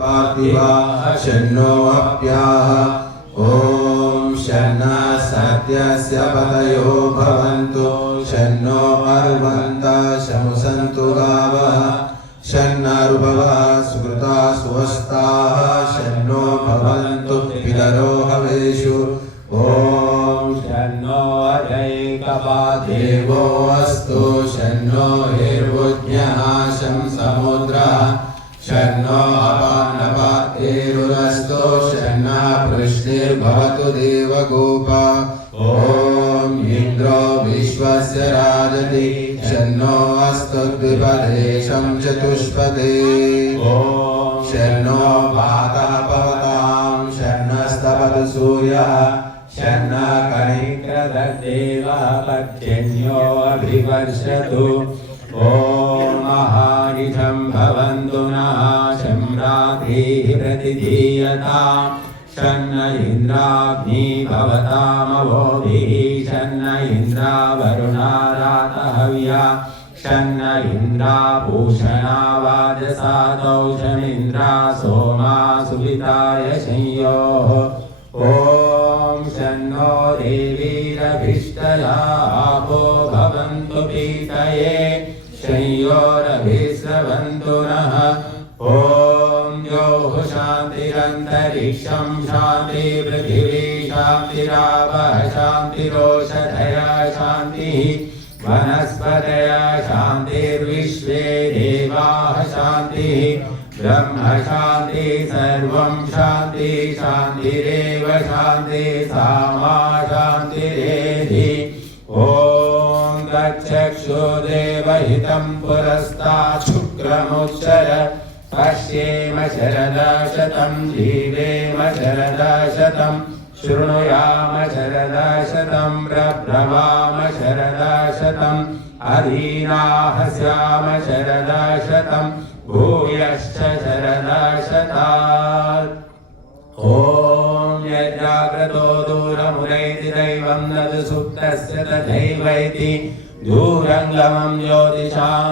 पार्थिवा शन्नो अप्याः ॐ शन्नः सत्यस्य पतयो भवन्तु शन्नो अर्वन्तः शमुसन्तु गावः शन्नर्भवः सुकृता सुवस्ताः शन्नो भवन्तु पितरो हवेषु ॐ शन्नो अजैकपादेवो अस्तु शन्नो हिर्वुज्ञः शं समुद्रः शन्नो अपानपातेरुरस्तु शन्नः पृष्टिर्भवतु देवगोपा ॐ इन्द्रो विश्वस्य राजति शन्नो अस्तु द्विपदे शं चतुष्पदे ॐ शन्नो वातः पवतां शन्नस्तपतु सूर्यः शन्नः कणिक्रदर्देवः पर्जन्यो अभिवर्षतु ॐ महानिशं भवन्तु नः शम्राभिः प्रतिधीयतां शन्न इन्द्राग्नी भवतामवोभिः शन्न इन्द्रावरुणा रातहव्या शन्न इन्द्रापूषणा वाजसादौ शमिन्द्रा सोमा सुविताय संयोः ॐ शन्नो देवीरभिष्टया आपो भवन्तु पीतये संयोरभिस्रवन्तु नः ॐ योः शान्तिरन्तरिक्षं शान्ति पृथिवी शान्तिरावः शान्तिरोषधयः शान्तिः वनस्पतयः शान्तिर्विश्वे देवाः शान्तिः ब्रह्म शान्ति सर्वं शान्ति शान्तिरेव शान्ति सामा शान्तिरेधि ॐ तच्चक्षुर्देवहितं पुरस्तात् शुक्रमुच्चर पश्येम शरदशतं जीवेम शरदशतं शृणुयाम शरदशतं प्रब्रवाम शरदशतं अधीनाः स्याम शरदशतं भूयश्च शरदशतात् ॐ यज्जाग्रतो दूरमुनैति दैवं न तु सुप्तस्य तथैवैति दूरङ्गमं ज्योतिषाम्